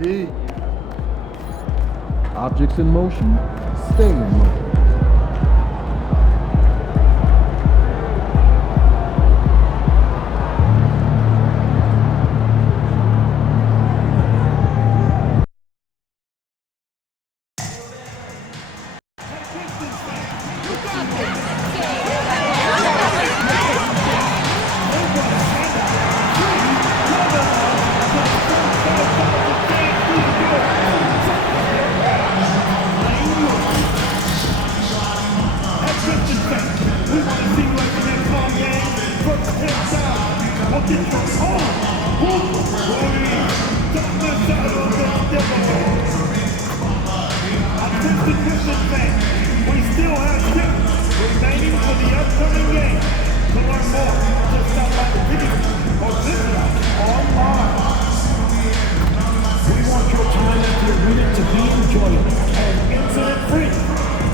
MP. Objects in motion, stay in motion.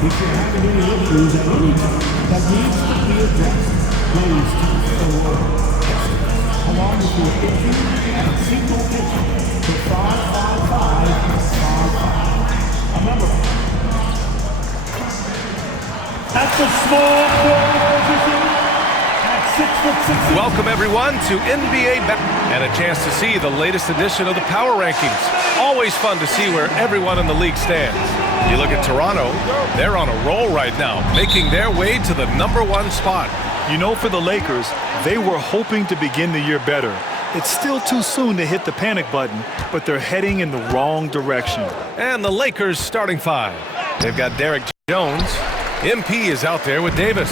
If you're having any issues at any time that needs to be addressed, please come forward. Along with your issue and seat location to 55555. Remember, at the small forward position, at 6'6". Welcome everyone to NBA and a chance to see the latest edition of the Power Rankings. Always fun to see where everyone in the league stands. You look at Toronto, they're on a roll right now, making their way to the #1 spot. You know, for the Lakers, they were hoping to begin the year better. It's still too soon to hit the panic button, but they're heading in the wrong direction. And the Lakers starting five. They've got Derek Jones. MP is out there with Davis.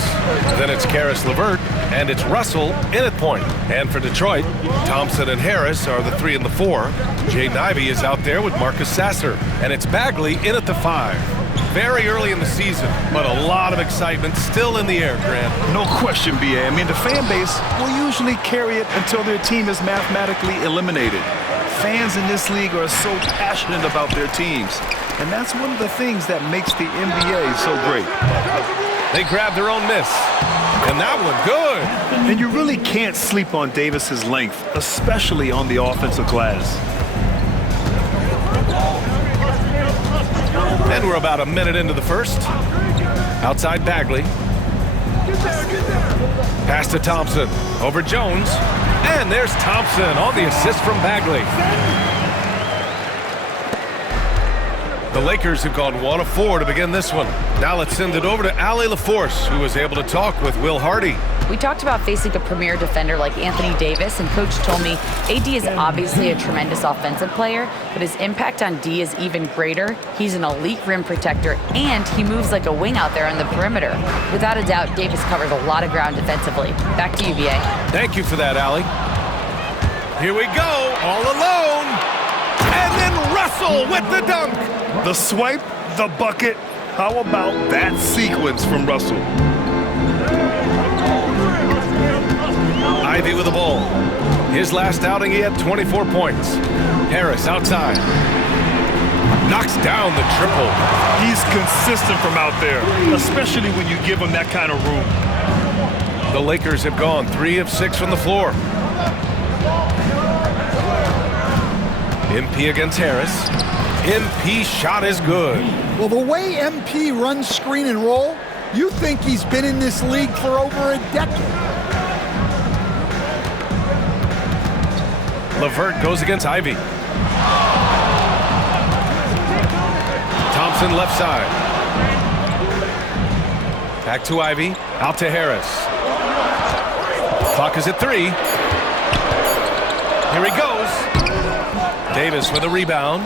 Then it's Caris LeVert, and it's Russell in at point. And for Detroit, Thompson and Harris are the 3 and the 4. Jaden Ivey is out there with Marcus Sasser, and it's Bagley in at the 5. Very early in the season, but a lot of excitement still in the air, Grant. No question, B.A. I mean, the fan base will usually carry it until their team is mathematically eliminated. Fans in this league are so passionate about their teams, and that's one of the things that makes the NBA so great. They grabbed their own miss, and that one good. And you really can't sleep on Davis's length, especially on the offensive glass. And we're about a minute into the first. Outside Bagley. Pass to Thompson. Over Jones. And there's Thompson on the assist from Bagley. The Lakers have gone 1 of 4 to begin this one. Now let's send it over to Allie LaForce, who was able to talk with Will Hardy. We talked about facing a premier defender like Anthony Davis, and Coach told me AD is obviously a tremendous offensive player, but his impact on D is even greater. He's an elite rim protector, and he moves like a wing out there on the perimeter. Without a doubt, Davis covers a lot of ground defensively. Back to you, VA. Thank you for that, Allie. Here we go, all alone. And then Russell with the dunk. The swipe, the bucket. How about that sequence from Russell? Ivey with the ball. His last outing, he had 24 points. Harris outside. Knocks down the triple. He's consistent from out there, especially when you give him that kind of room. The Lakers have gone 3 of 6 from the floor. MP against Harris. MP shot is good. Well, the way MP runs screen and roll, you think he's been in this league for over a decade. LeVert goes against Ivey. Thompson left side. Back to Ivy. Out to Harris. Clock is at 3. Here he goes. Davis with a rebound.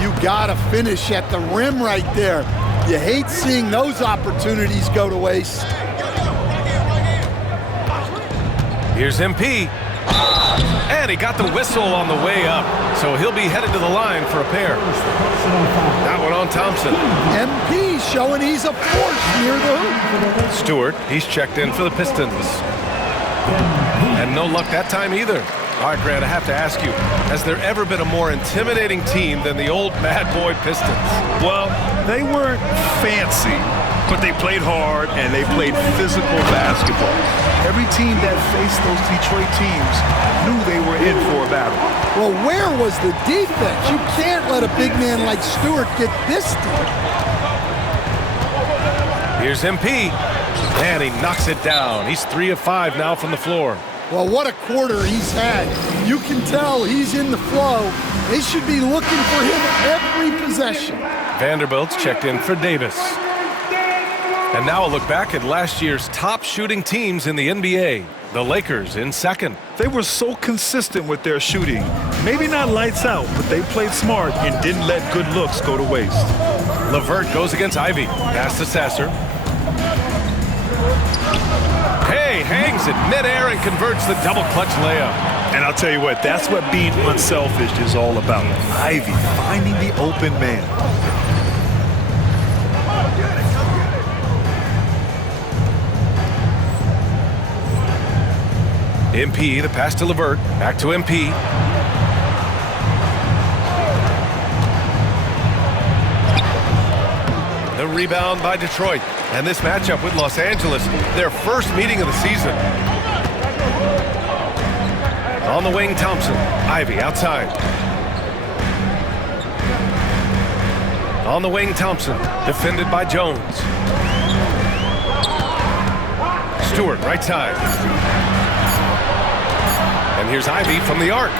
You gotta finish at the rim right there. You hate seeing those opportunities go to waste. Here's MP. And he got the whistle on the way up. So he'll be headed to the line for a pair. That one on Thompson. MP showing he's a force near the hoop. Stewart, he's checked in for the Pistons. And no luck that time either. All right, Grant, I have to ask you, has there ever been a more intimidating team than the old Bad Boy Pistons? Well, they weren't fancy, but they played hard and they played physical basketball. Every team that faced those Detroit teams knew they were in for a battle. Well, where was the defense? You can't let a big man like Stewart get this deep. Here's MP, and he knocks it down. He's 3 of 5 now from the floor. Well, what a quarter he's had. You can tell he's in the flow. They should be looking for him every possession. Vanderbilt's checked in for Davis. And now a look back at last year's top shooting teams in the NBA. The Lakers in second. They were so consistent with their shooting. Maybe not lights out, but they played smart and didn't let good looks go to waste. LeVert goes against Ivy. Pass to Sasser. Hey, hangs it midair and converts the double clutch layup. And I'll tell you what, that's what being unselfish is all about. Ivy finding the open man. MP, the pass to LeVert. Back to MP. The rebound by Detroit. And this matchup with Los Angeles, their first meeting of the season. On the wing, Thompson. Ivy outside. On the wing, Thompson. Defended by Jones. Stewart, right side. And here's Ivy from the arc.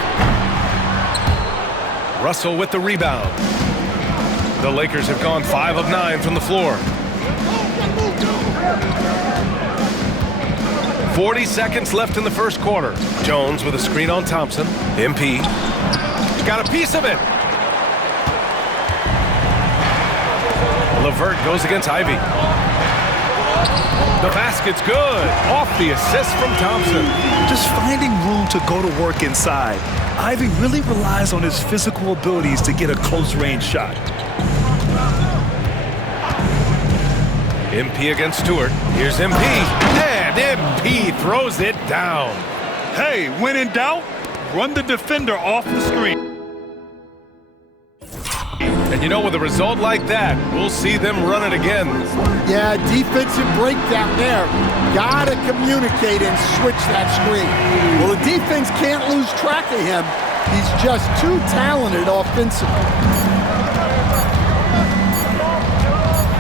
Russell with the rebound. The Lakers have gone 5 of 9 from the floor. 40 seconds left in the first quarter. Jones with a screen on Thompson. MP. Got a piece of it. LeVert goes against Ivy. The basket's good. Off the assist from Thompson. Just finding room to go to work inside. Ivy really relies on his physical abilities to get a close-range shot. MP against Stewart. Here's MP. And MP throws it down. Hey, when in doubt, run the defender off the screen. And you know, with a result like that, we'll see them run it again. Yeah, defensive breakdown there. Gotta communicate and switch that screen. Well, the defense can't lose track of him. He's just too talented offensively.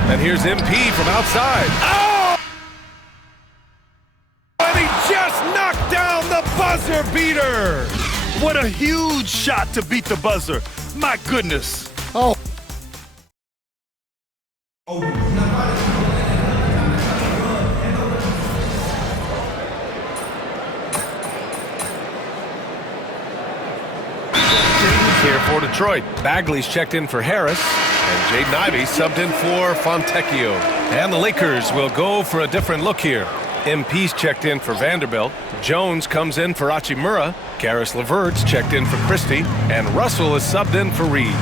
And here's MP from outside. Oh! And he just knocked down the buzzer beater. What a huge shot to beat the buzzer. My goodness. Oh. Here for Detroit. Bagley's checked in for Harris. And Jaden Ivey subbed in for Fontecchio. And the Lakers will go for a different look here. MP's checked in for Vanderbilt. Jones comes in for Hachimura. Caris LeVert's checked in for Christie. And Russell is subbed in for Reeves.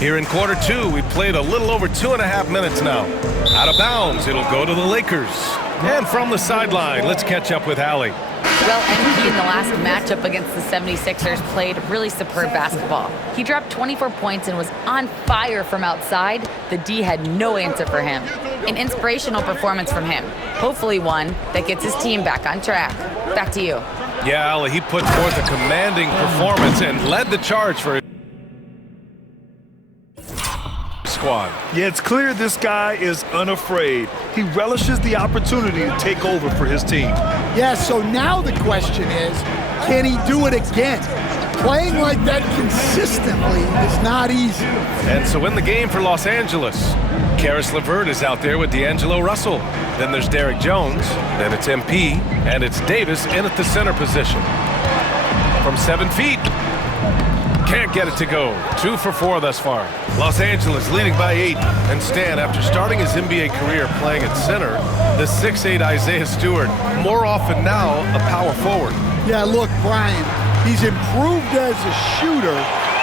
Here in quarter 2, we played a little over 2.5 minutes now. Out of bounds, it'll go to the Lakers. And from the sideline, let's catch up with Allie. Well, MP in the last matchup against the 76ers played really superb basketball. He dropped 24 points and was on fire from outside. The D had no answer for him. An inspirational performance from him. Hopefully one that gets his team back on track. Back to you. Yeah, Allie, he put forth a commanding performance and led the charge for his squad. Yeah, it's clear this guy is unafraid. He relishes the opportunity to take over for his team. Yeah, so now the question is, can he do it again? Playing like that consistently is not easy. And so in the game for Los Angeles, Karis LeVert is out there with D'Angelo Russell. Then there's Derek Jones, then it's MP, and it's Davis in at the center position. From 7 feet, can't get it to go. 2 for 4 thus far. Los Angeles leading by 8. And Stan, after starting his NBA career playing at center, the 6'8" Isaiah Stewart, more often now a power forward. Yeah, look, Brian, he's improved as a shooter.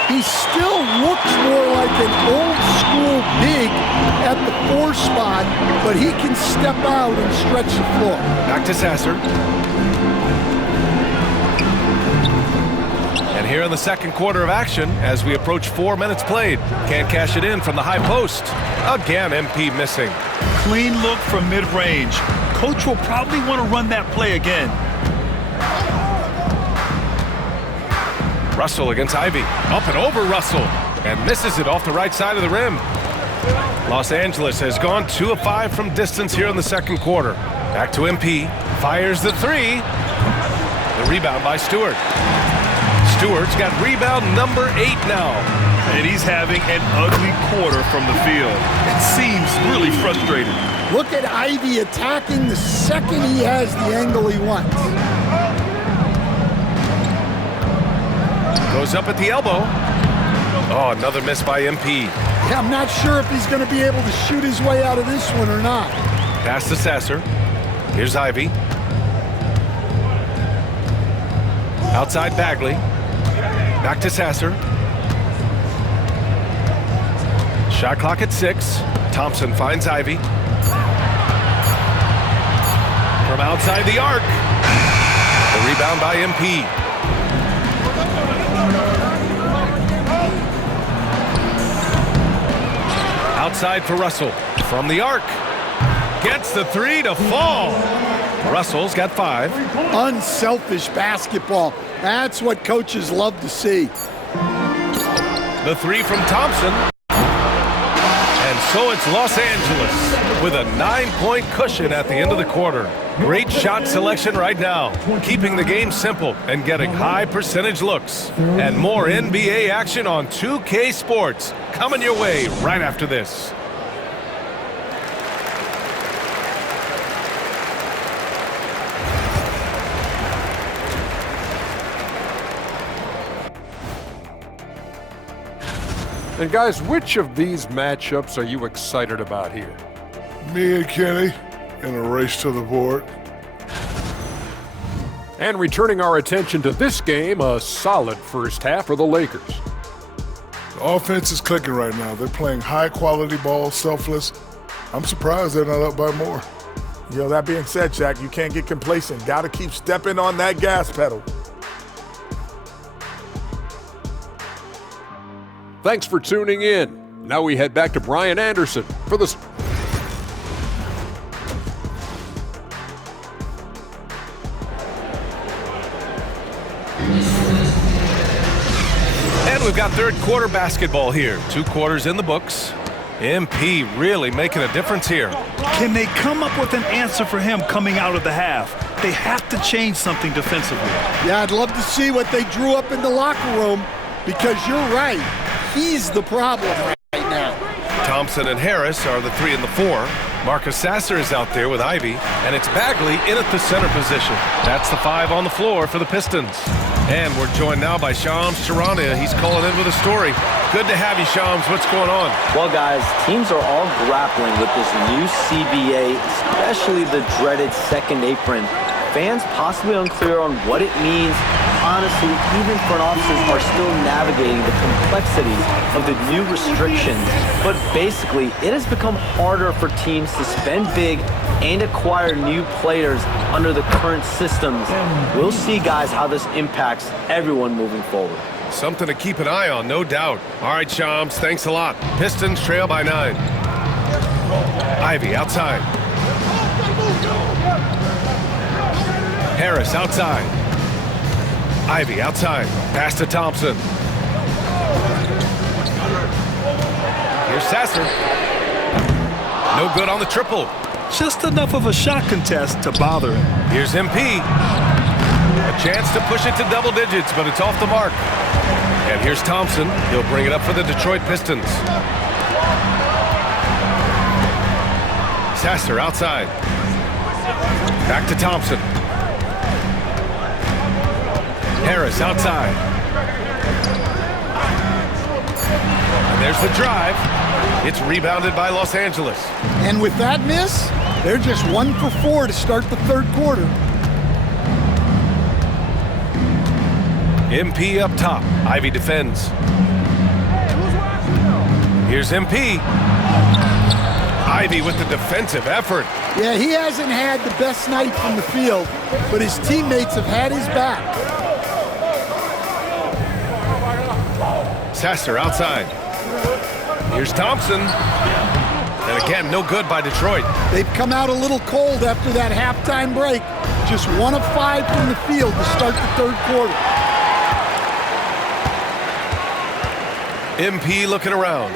He still looks more like an old-school big at the 4 spot, but he can step out and stretch the floor. Back to Sasser. And here in the second quarter of action, as we approach 4 minutes played. Can't cash it in from the high post. Again, MP missing. Clean look from mid-range. Coach will probably want to run that play again. Russell against Ivy. Up and over Russell. And misses it off the right side of the rim. Los Angeles has gone 2 of 5 from distance here in the second quarter. Back to MP. Fires the 3. The rebound by Stewart. Stewart's got rebound number 8 now. And he's having an ugly quarter from the field. It seems really frustrating. Look at Ivy attacking the second he has the angle he wants. Goes up at the elbow. Oh, another miss by MP. Yeah, I'm not sure if he's going to be able to shoot his way out of this one or not. Pass to Sasser. Here's Ivy. Outside Bagley. Back to Sasser. Shot clock at 6. Thompson finds Ivy. From outside the arc. The rebound by MP. Outside for Russell. From the arc. Gets the 3 to fall. Russell's got 5. Unselfish basketball. That's what coaches love to see. The 3 from Thompson. And so it's Los Angeles with a 9-point cushion at the end of the quarter. Great shot selection right now, keeping the game simple and getting high percentage looks. And more NBA action on 2K Sports coming your way right after this. And guys, which of these matchups are you excited about here? Me and Kenny in a race to the board. And returning our attention to this game, a solid first half for the Lakers. The offense is clicking right now. They're playing high-quality ball, selfless. I'm surprised they're not up by more. That being said, Jack, you can't get complacent. Got to keep stepping on that gas pedal. Thanks for tuning in. Now we head back to Brian Anderson for the... And we've got third quarter basketball here. 2 quarters in the books. MP really making a difference here. Can they come up with an answer for him coming out of the half? They have to change something defensively. Yeah, I'd love to see what they drew up in the locker room, because you're right. He's the problem right now. Thompson and Harris are the 3 and the 4. Marcus Sasser is out there with Ivy, and it's Bagley in at the center position. That's the 5 on the floor for the Pistons. And we're joined now by Shams Charania. He's calling in with a story. Good to have you, Shams. What's going on? Well, guys, teams are all grappling with this new CBA, especially the dreaded second apron. Fans possibly unclear on what it means. Honestly, even front offices are still navigating the complexities of the new restrictions. But basically, it has become harder for teams to spend big and acquire new players under the current systems. We'll see, guys, how this impacts everyone moving forward. Something to keep an eye on, no doubt. All right, Shams, thanks a lot. Pistons trail by 9. Ivy outside. Harris outside. Ivy outside. Pass to Thompson. Here's Sasser. No good on the triple. Just enough of a shot contest to bother him. Here's MP. A chance to push it to double digits, but it's off the mark. And here's Thompson. He'll bring it up for the Detroit Pistons. Sasser outside. Back to Thompson. Harris outside. And there's the drive. It's rebounded by Los Angeles. And with that miss, they're just 1 for 4 to start the third quarter. MP up top. Ivy defends. Here's MP. Ivy with the defensive effort. Yeah, he hasn't had the best night from the field, but his teammates have had his back. Sasser outside. Here's Thompson. And again, no good by Detroit. They've come out a little cold after that halftime break. Just 1 of 5 from the field to start the third quarter. MP looking around.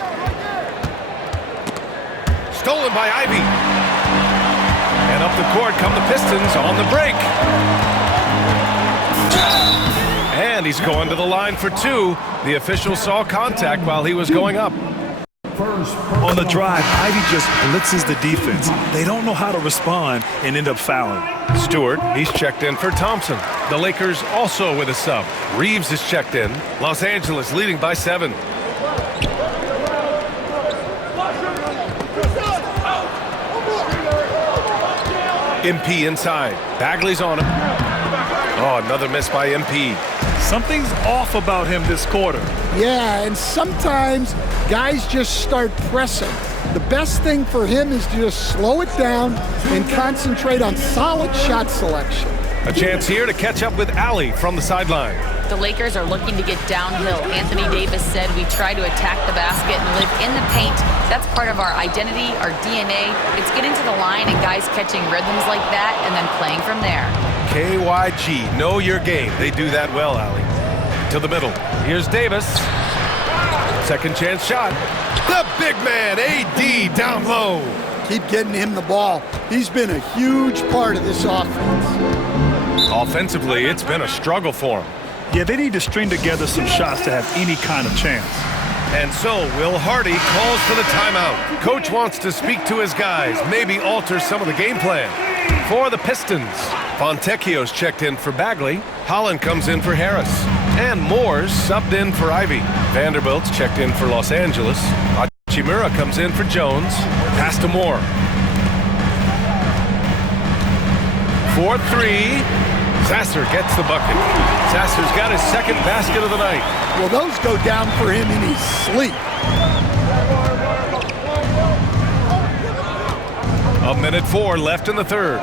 Stolen by Ivy. And up the court come the Pistons on the break. And he's going to the line for 2. The official saw contact while he was going up. On the drive, Ivy just blitzes the defense. They don't know how to respond and end up fouling. Stewart, he's checked in for Thompson. The Lakers also with a sub. Reeves is checked in. Los Angeles leading by 7. MP inside. Bagley's on him. Oh, another miss by MP. Something's off about him this quarter. Yeah, and sometimes guys just start pressing. The best thing for him is to just slow it down and concentrate on solid shot selection. A chance here to catch up with Allie from the sideline. The Lakers are looking to get downhill. Anthony Davis said we try to attack the basket and live in the paint. That's part of our identity, our DNA. It's getting to the line and guys catching rhythms like that and then playing from there. KYG, know your game. They do that well, Allie. To the middle. Here's Davis. Second chance shot. The big man, AD, down low. Keep getting him the ball. He's been a huge part of this offense. Offensively, it's been a struggle for him. Yeah, they need to string together some shots to have any kind of chance. And so Will Hardy calls for the timeout. Coach wants to speak to his guys, maybe alter some of the game plan. For the Pistons, Fontecchio's checked in for Bagley. Holland comes in for Harris. And Moore's subbed in for Ivy. Vanderbilt's checked in for Los Angeles. Hachimura comes in for Jones. Pass to Moore. 4-3. Sasser gets the bucket. Sasser's got his second basket of the night. Well, those go down for him in his sleep. A minute 4 left in the third.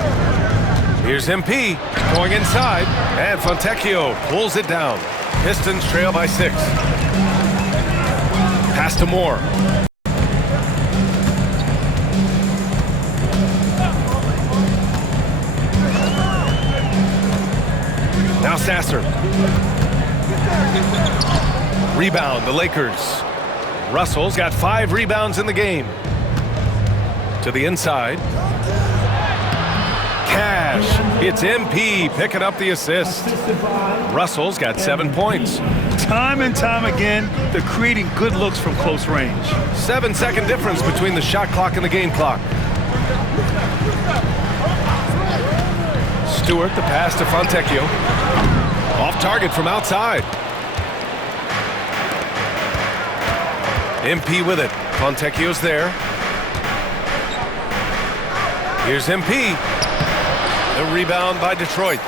Here's MP going inside, and Fontecchio pulls it down. Pistons trail by 6. Pass to Moore. Now Sasser. Rebound, the Lakers. Russell's got 5 rebounds in the game. To the inside. Cash. It's MP picking up the assist. Russell's got 7 points. Time and time again, they're creating good looks from close range. 7-second difference between the shot clock and the game clock. Stewart, the pass to Fontecchio. Off target from outside. MP with it. Fontecchio's there. Here's MP. The rebound by Detroit.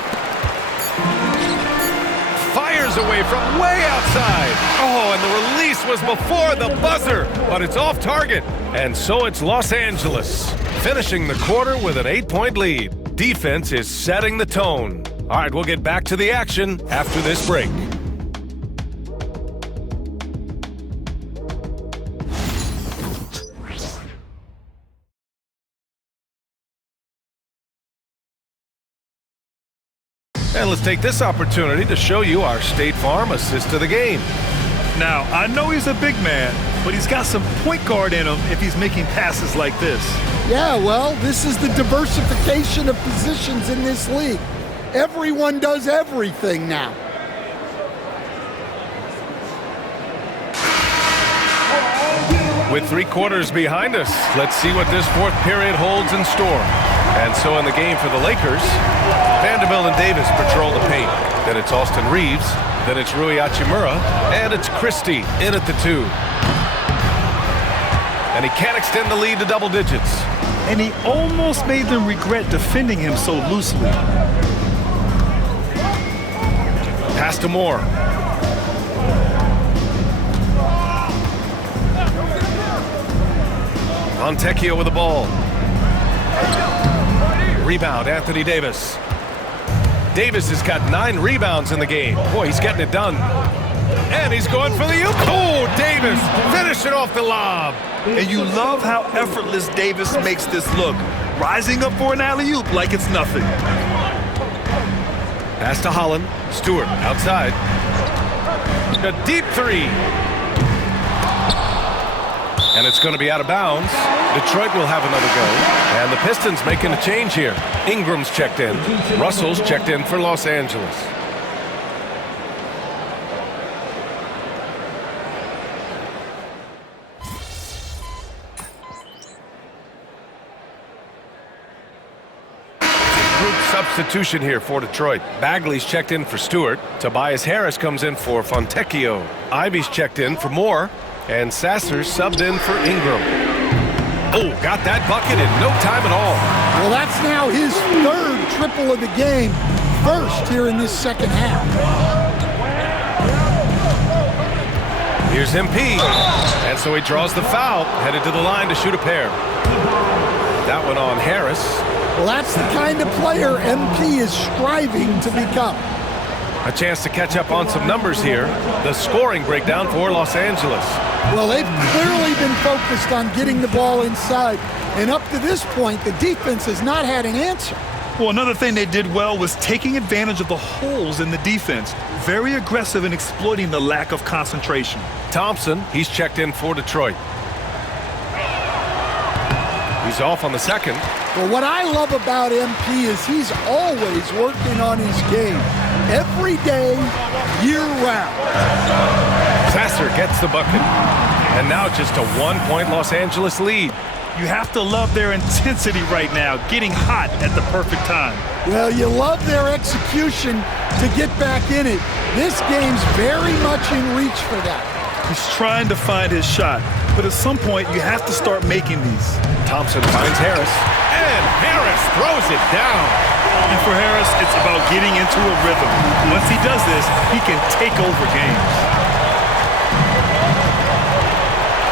Fires away from way outside. Oh, and the release was before the buzzer, but it's off target. And so it's Los Angeles, finishing the quarter with an 8-point lead. Defense is setting the tone. All right, we'll get back to the action after this break. And let's take this opportunity to show you our State Farm assist to the game. Now, I know he's a big man, but he's got some point guard in him if he's making passes like this. Yeah, well, this is the diversification of positions in this league. Everyone does everything now. With 3 quarters behind us, let's see what this 4th period holds in store. And so in the game for the Lakers, Vanderbilt and Davis patrol the paint. Then it's Austin Reeves, then it's Rui Hachimura, and it's Christie in at the 2. And he can't extend the lead to double digits. And he almost made them regret defending him so loosely. Pass to Moore. Fontecchio with the ball. Rebound, Anthony Davis. Davis has got 9 rebounds in the game. Boy, he's getting it done. And he's going for the oop. Oh, Davis finishing off the lob. And you love how effortless Davis makes this look. Rising up for an alley-oop like it's nothing. Pass to Holland. Stewart outside. A deep 3. And it's going to be out of bounds. Detroit will have another go. And the Pistons making a change here. Ingram's checked in. Russell's checked in for Los Angeles. Group substitution here for Detroit. Bagley's checked in for Stewart. Tobias Harris comes in for Fontecchio. Ivy's checked in for Moore. And Sasser's subbed in for Ingram. Oh, got that bucket in no time at all. Well, that's now his 3rd triple of the game, 1st here in this second half. Here's MP. And so he draws the foul, headed to the line to shoot a pair. That one on Harris. Well, that's the kind of player MP is striving to become. A chance to catch up on some numbers here. The scoring breakdown for Los Angeles. Well, they've clearly been focused on getting the ball inside. And up to this point, the defense has not had an answer. Well, another thing they did well was taking advantage of the holes in the defense. Very aggressive in exploiting the lack of concentration. Thompson, he's checked in for Detroit. He's off on the 2nd. Well, what I love about MP is he's always working on his game. Every day, year-round. Sasser gets the bucket. And now just a 1-point Los Angeles lead. You have to love their intensity right now, getting hot at the perfect time. Well, you love their execution to get back in it. This game's very much in reach for that. He's trying to find his shot, but at some point, you have to start making these. Thompson finds Harris. And Harris throws it down. And for Harris, it's about getting into a rhythm. Once he does this, he can take over games.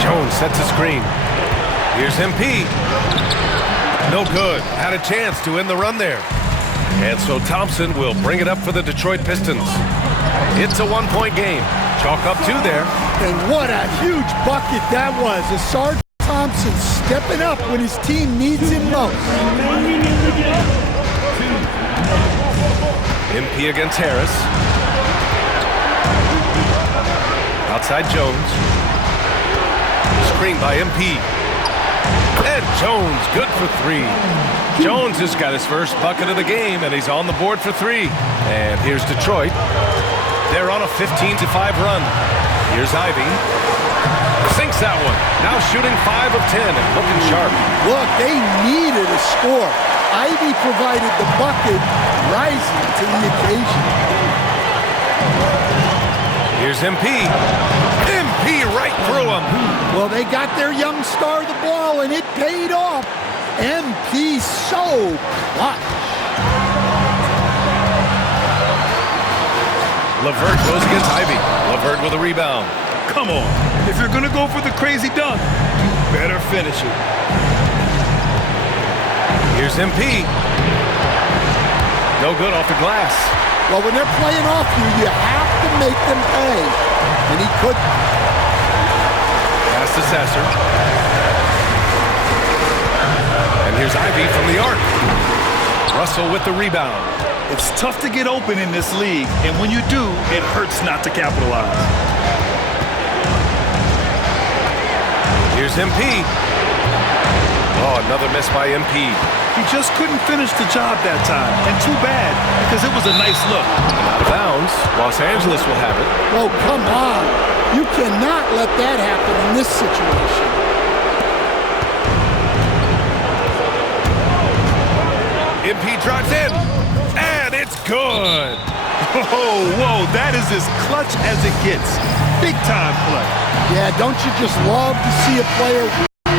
Jones sets a screen. Here's MP. No good. Had a chance to end the run there. And so Thompson will bring it up for the Detroit Pistons. It's a 1-point game. Chalk up 2 there. And what a huge bucket that was. Asar Thompson stepping up when his team needs him most. MP against Harris. Outside Jones. Screen by MP. And Jones, good for 3. Jones has got his first bucket of the game, and he's on the board for 3. And here's Detroit. They're on a 15-5 run. Here's Ivy. Sinks that one. Now shooting 5 of 10 and looking sharp. Look, they needed a score. Ivy provided the bucket, rising to the occasion. Here's MP. MP right through him. Well, they got their young star the ball, and it paid off. MP so clutch. LeVert goes against Ivy. LeVert with a rebound. Come on. If you're going to go for the crazy dunk, you better finish it. Here's MP. No good off the glass. Well, when they're playing off you, you have to make them pay. And he couldn't. Pass to Sasser. And here's Ivy from the arc. Russell with the rebound. It's tough to get open in this league, and when you do, it hurts not to capitalize. Here's MP. Oh, another miss by MP. He just couldn't finish the job that time, and too bad, because it was a nice look. Out of bounds. Los Angeles will have it. Oh, come on. You cannot let that happen in this situation. MP drives in, and it's good. Whoa, that is as clutch as it gets. Big time play. Yeah, don't you just love to see a player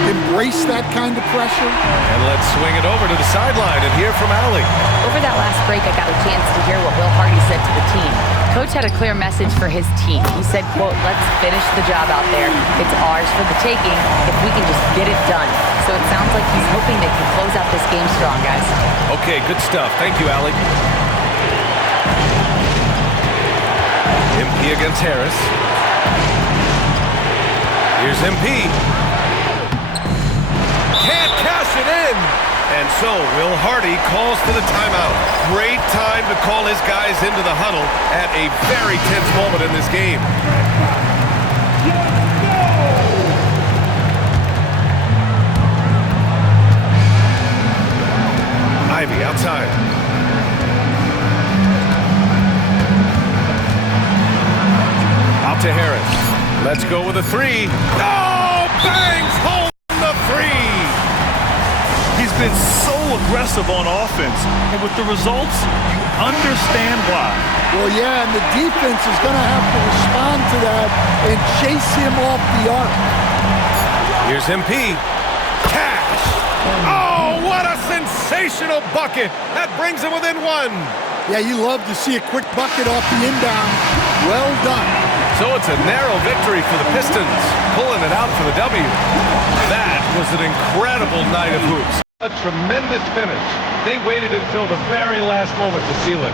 embrace that kind of pressure? And let's swing it over to the sideline and hear from Allie. Over that last break, I got a chance to hear what Will Hardy said to the team. Coach had a clear message for his team. He said, quote, let's finish the job out there. It's ours for the taking if we can just get it done. So it sounds like he's hoping they can close out this game strong, guys. Okay, good stuff. Thank you, Allie. MP against Harris. Here's MP. Can't cash it in. And so Will Hardy calls for the timeout. Great time to call his guys into the huddle at a very tense moment in this game. Ivy outside. Out to Harris. Let's go with a three. Oh, bangs home the three. He's been so aggressive on offense, and with the results, you understand why. Well, yeah, and the defense is going to have to respond to that and chase him off the arc. Here's MP. Cash. Oh, what a sensational bucket. That brings him within one. Yeah, you love to see a quick bucket off the inbound. Well done. So it's a narrow victory for the Pistons, pulling it out for the W. That was an incredible night of hoops. A tremendous finish. They waited until the very last moment to seal it.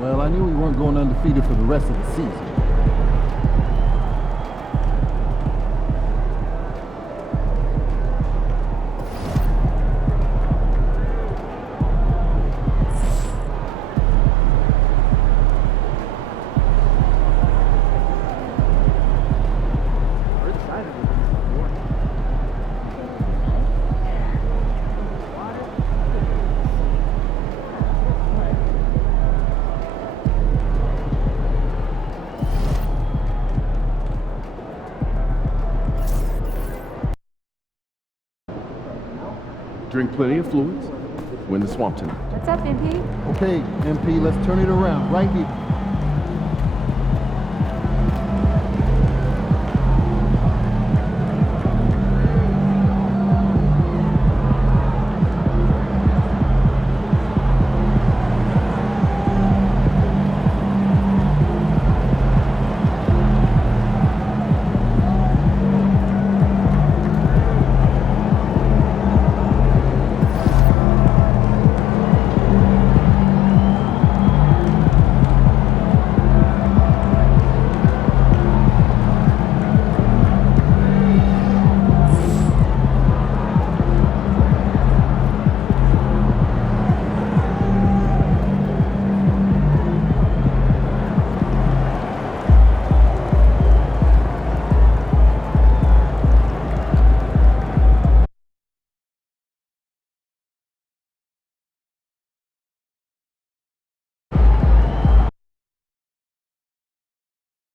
Well, I knew we weren't going undefeated for the rest of the season. Drink plenty of fluids. Win the swamp tonight. What's up, MP? Okay, MP, let's turn it around right here.